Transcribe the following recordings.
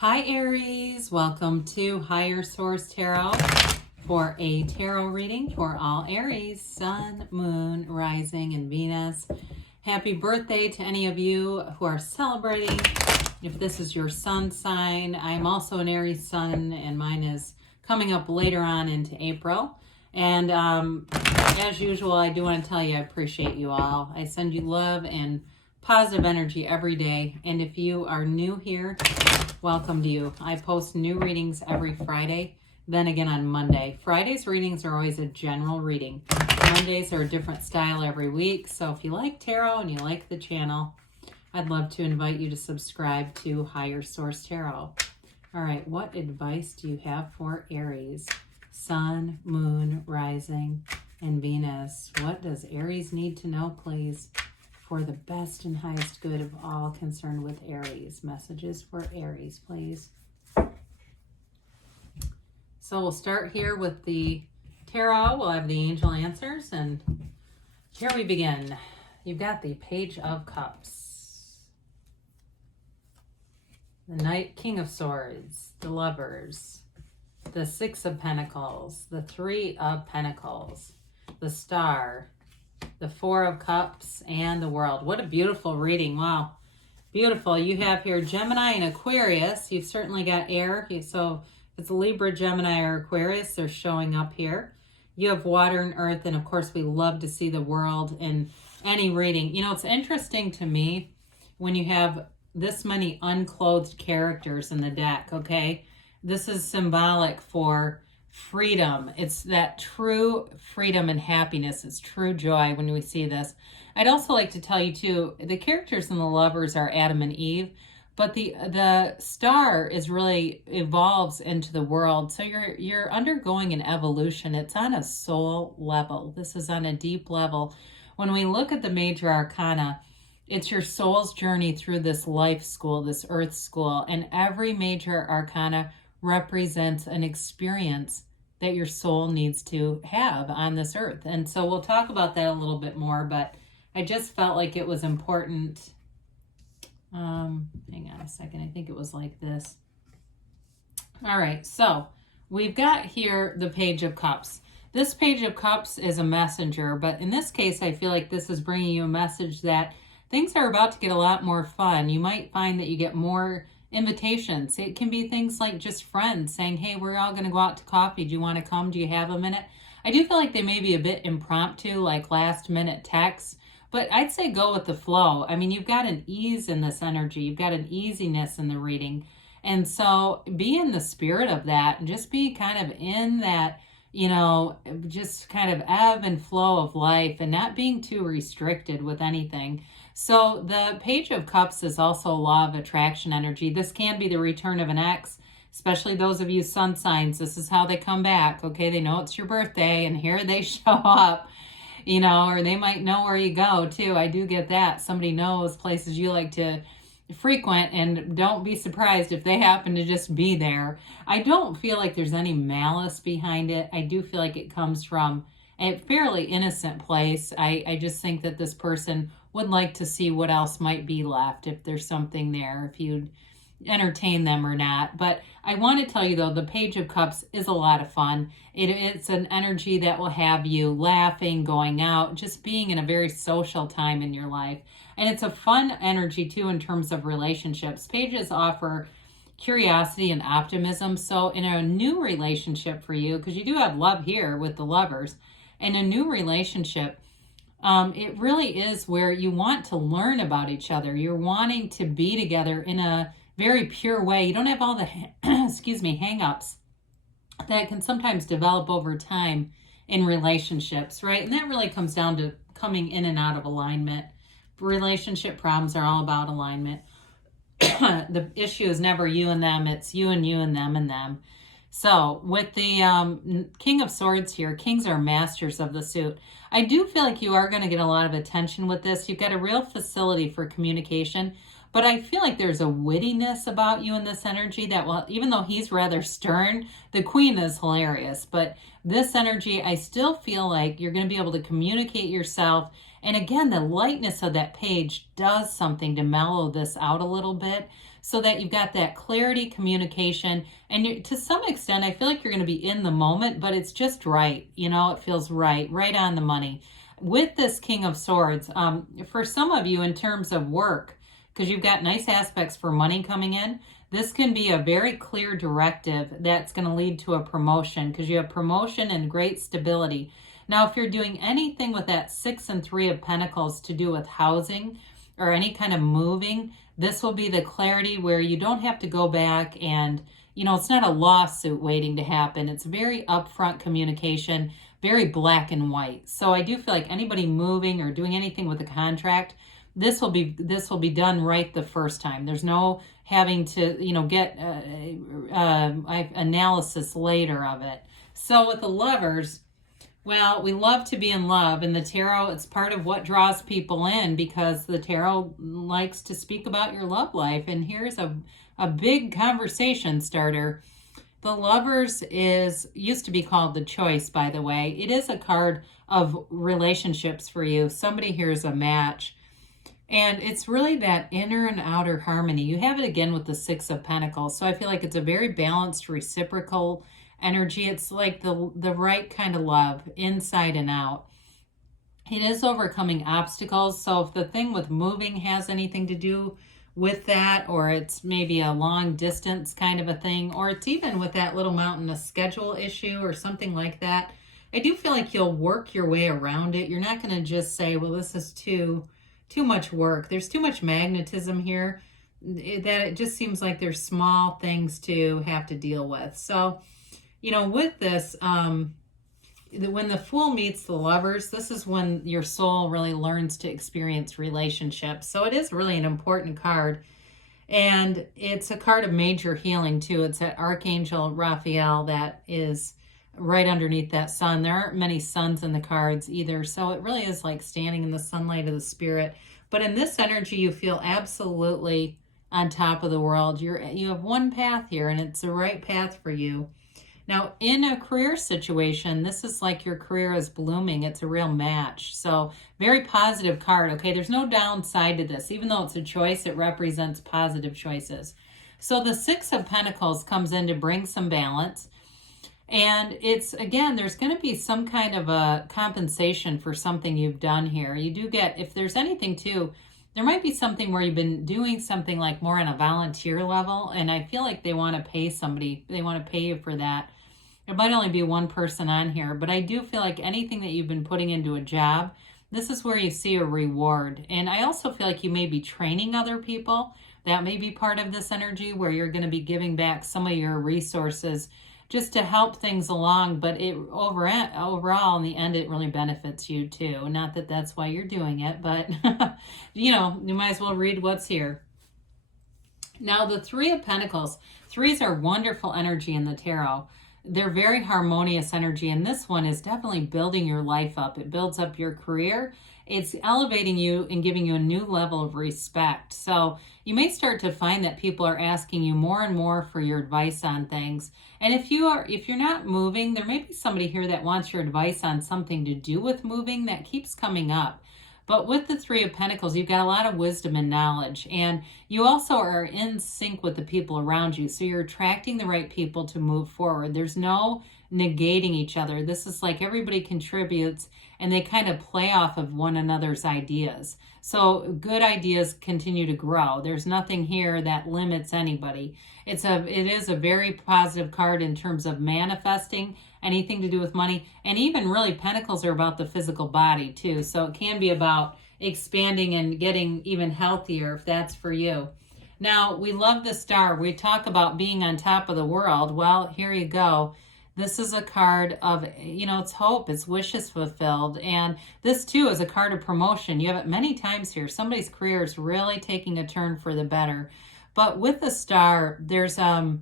Hi Aries, welcome to Higher Source Tarot for a tarot reading for all Aries, Sun, Moon, Rising, and Venus. Happy birthday to any of you who are celebrating. If this is your sun sign, I'm also an Aries sun and mine is coming up later on into April. And as usual, I do want to tell you I appreciate you all. I send you love and positive energy every day. And if you are new here, welcome to you. I post new readings every Friday, then again on Monday. Friday's readings are always a general reading. Mondays are a different style every week. So if you like tarot and you like the channel, I'd love to invite you to subscribe to Higher Source Tarot. All right, what advice do you have for Aries? Sun, Moon, Rising, and Venus. What does Aries need to know, please? For the best and highest good of all concerned with Aries. Messages for Aries, please. So we'll start here with the tarot. We'll have the angel answers, and here we begin. You've got the Page of Cups, the Knight, King of Swords, the Lovers, the Six of Pentacles, the Three of Pentacles, the Star, the Four of Cups, and the World. What a beautiful reading. Wow. Beautiful. You have here Gemini and Aquarius. You've certainly got air. So if it's Libra, Gemini, or Aquarius, they're showing up here. You have water and earth. And of course, we love to see the world in any reading. You know, it's interesting to me when you have this many unclothed characters in the deck, okay? This is symbolic for freedom. It's that true freedom and happiness. It's true joy when we see this. I'd also like to tell you too, the characters in the Lovers are Adam and Eve, but the Star is really evolves into the world. So you're undergoing an evolution. It's on a soul level. This is on a deep level. When we look at the major arcana, it's your soul's journey through this life school, this earth school, and every major arcana represents an experience that your soul needs to have on this earth. And so we'll talk about that a little bit more, but I just felt like it was important. Hang on a second. I think it was like this. All right, so we've got here the Page of Cups. This Page of Cups is a messenger, but in this case, I feel like this is bringing you a message that things are about to get a lot more fun. You might find that you get more invitations. It can be things like just friends saying, hey, we're all going to go out to coffee. Do you want to come? Do you have a minute? I do feel like they may be a bit impromptu, like last minute texts, but I'd say go with the flow. I mean, you've got an ease in this energy. You've got an easiness in the reading. And so be in the spirit of that and just be kind of in that, you know, just kind of ebb and flow of life and not being too restricted with anything. So the Page of Cups is also a law of attraction energy. This can be the return of an ex, especially those of you sun signs. This is how they come back. Okay, they know it's your birthday and here they show up, you know, or they might know where you go too. I do get that. Somebody knows places you like to frequent, and don't be surprised if they happen to just be there. I don't feel like there's any malice behind it. I do feel like it comes from a fairly innocent place. I just think that this person would like to see what else might be left, if there's something there, if you'd entertain them or not. But I want to tell you though, the Page of Cups is a lot of fun. It's an energy that will have you laughing, going out, just being in a very social time in your life. And it's a fun energy too in terms of relationships. Pages offer curiosity and optimism. So in a new relationship for you, because you do have love here with the Lovers, in a new relationship, it really is where you want to learn about each other. You're wanting to be together in a very pure way. You don't have all the, excuse me, hang-ups that can sometimes develop over time in relationships, right? And that really comes down to coming in and out of alignment. Relationship problems are all about alignment. The issue is never you and them. It's you and them and them. So with the King of Swords here, kings are masters of the suit. I do feel like you are going to get a lot of attention with this. You've got a real facility for communication, but I feel like there's a wittiness about you in this energy that will, even though he's rather stern, the Queen is hilarious. But this energy, I still feel like you're going to be able to communicate yourself. And again, the lightness of that page does something to mellow this out a little bit. so that you've got that clarity, communication, and to some extent, I feel like you're going to be in the moment, but it's just right. It feels right on the money. With this King of Swords, for some of you in terms of work, because you've got nice aspects for money coming in, this can be a very clear directive that's going to lead to a promotion, because you have promotion and great stability. Now, if you're doing anything with that 6 and 3 of Pentacles to do with housing or any kind of moving, this will be the clarity where you don't have to go back and, it's not a lawsuit waiting to happen. It's very upfront communication, very black and white. So I do feel like anybody moving or doing anything with a contract, this will be done right the first time. There's no having to, get analysis later of it. So with the Lovers, well, we love to be in love, and the tarot, it's part of what draws people in, because the tarot likes to speak about your love life. And here's a big conversation starter. The Lovers used to be called the Choice, by the way. It is a card of relationships for you. Somebody here is a match. And it's really that inner and outer harmony. You have it again with the 6 of Pentacles. So I feel like it's a very balanced, reciprocal energy. It's like the right kind of love, inside and out. It is overcoming obstacles. So if the thing with moving has anything to do with that, or it's maybe a long distance kind of a thing, or it's even with that little mountain, a schedule issue or something like that, I do feel like you'll work your way around it. You're not going to just say, well, this is too much work. There's too much magnetism here that it just seems like there's small things to have to deal with. So, with this, when the Fool meets the Lovers, this is when your soul really learns to experience relationships. So it is really an important card. And it's a card of major healing too. It's that Archangel Raphael that is right underneath that sun. There aren't many suns in the cards either. So it really is like standing in the sunlight of the spirit. But in this energy, you feel absolutely on top of the world. You have one path here, and it's the right path for you. Now, in a career situation, this is like your career is blooming. It's a real match. So very positive card. Okay, there's no downside to this. Even though it's a choice, it represents positive choices. So the 6 of Pentacles comes in to bring some balance. And it's, again, there's going to be some kind of a compensation for something you've done here. You do get, if there's anything too, there might be something where you've been doing something like more on a volunteer level, and I feel like they want to pay somebody. They want to pay you for that. There might only be one person on here, but I do feel like anything that you've been putting into a job, this is where you see a reward. And I also feel like you may be training other people. That may be part of this energy where you're going to be giving back some of your resources just to help things along. But overall, in the end, it really benefits you too. Not that that's why you're doing it, but you might as well read what's here. Now, the 3 of Pentacles. 3s are wonderful energy in the tarot. They're very harmonious energy, and this one is definitely building your life up. It builds up your career. It's elevating you and giving you a new level of respect. So you may start to find that people are asking you more and more for your advice on things. And if you're not moving, there may be somebody here that wants your advice on something to do with moving that keeps coming up. But with the 3 of Pentacles, you've got a lot of wisdom and knowledge, and you also are in sync with the people around you. So you're attracting the right people to move forward. There's no negating each other. This is like everybody contributes and they kind of play off of one another's ideas. So good ideas continue to grow. There's nothing here that limits anybody. It is a very positive card in terms of manifesting anything to do with money. And even really Pentacles are about the physical body too. So it can be about expanding and getting even healthier if that's for you. Now, we love the Star. We talk about being on top of the world. Well, here you go. This is a card of, it's hope, it's wishes fulfilled. And this too is a card of promotion. You have it many times here. Somebody's career is really taking a turn for the better. But with the Star, there's a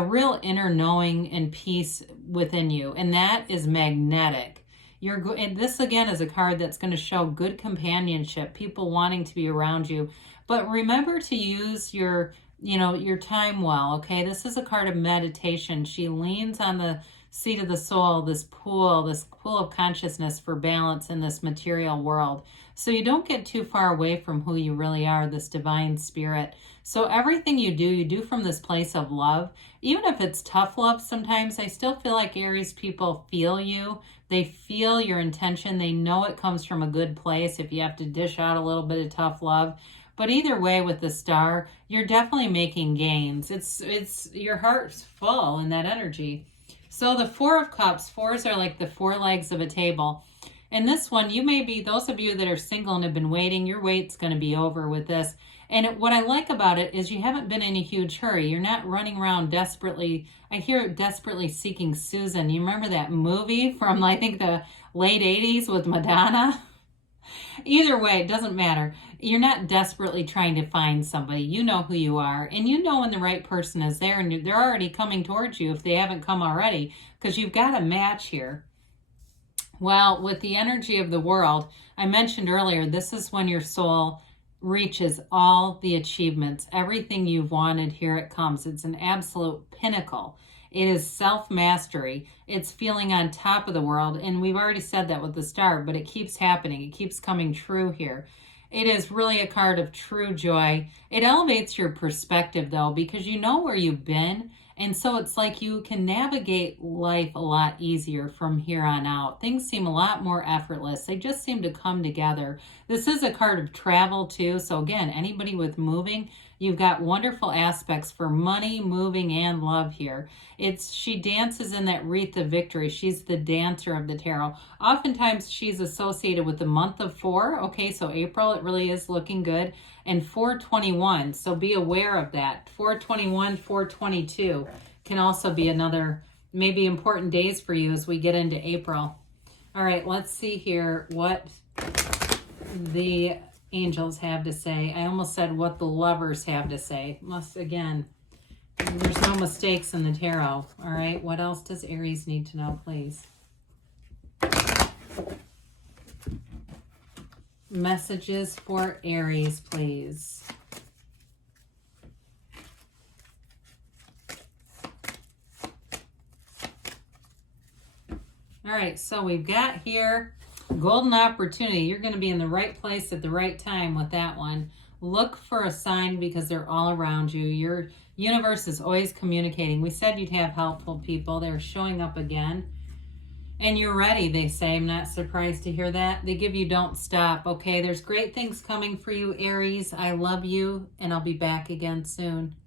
real inner knowing and peace within you. And that is magnetic. And this again is a card that's going to show good companionship, people wanting to be around you. But remember to use your time well, okay? This is a card of meditation. She leans on the seat of the soul, this pool of consciousness for balance in this material world. So you don't get too far away from who you really are, this divine spirit. So everything you do from this place of love. Even if it's tough love sometimes, I still feel like Aries people feel you. They feel your intention. They know it comes from a good place if you have to dish out a little bit of tough love. But either way, with the star, you're definitely making gains. It's your heart's full in that energy. So the Four of Cups, fours are like the four legs of a table. And this one, you may be, those of you that are single and have been waiting, your wait's going to be over with this. And what I like about it is you haven't been in a huge hurry. You're not running around desperately. I hear desperately seeking Susan. You remember that movie from, I think, the late 80s with Madonna? Either way, it doesn't matter. You're not desperately trying to find somebody. You know who you are, and you know when the right person is there, and they're already coming towards you if they haven't come already, because you've got a match here. Well, with the energy of the world, I mentioned earlier, this is when your soul reaches all the achievements. Everything you've wanted, here it comes. It's an absolute pinnacle. It is self-mastery. It's feeling on top of the world. And we've already said that with the star, but it keeps happening. It keeps coming true here. It is really a card of true joy. It elevates your perspective, though, because you know where you've been. And so it's like you can navigate life a lot easier from here on out. Things seem a lot more effortless. They just seem to come together. This is a card of travel, too. So again, anybody with moving, you've got wonderful aspects for money, moving, and love here. She dances in that wreath of victory. She's the dancer of the tarot. Oftentimes, she's associated with the month of 4. Okay, so April, it really is looking good. And 421, so be aware of that. 421, 422 can also be another maybe important days for you as we get into April. All right, let's see here what the angels have to say. I almost said what the lovers have to say. Again, there's no mistakes in the tarot. All right, what else does Aries need to know, please? Messages for Aries, please. All right, so we've got here golden opportunity. You're going to be in the right place at the right time with that one. Look for a sign because they're all around you. Your universe is always communicating. We said you'd have helpful people. They're showing up again. And you're ready, they say. I'm not surprised to hear that. They give you don't stop. Okay, there's great things coming for you, Aries. I love you, and I'll be back again soon.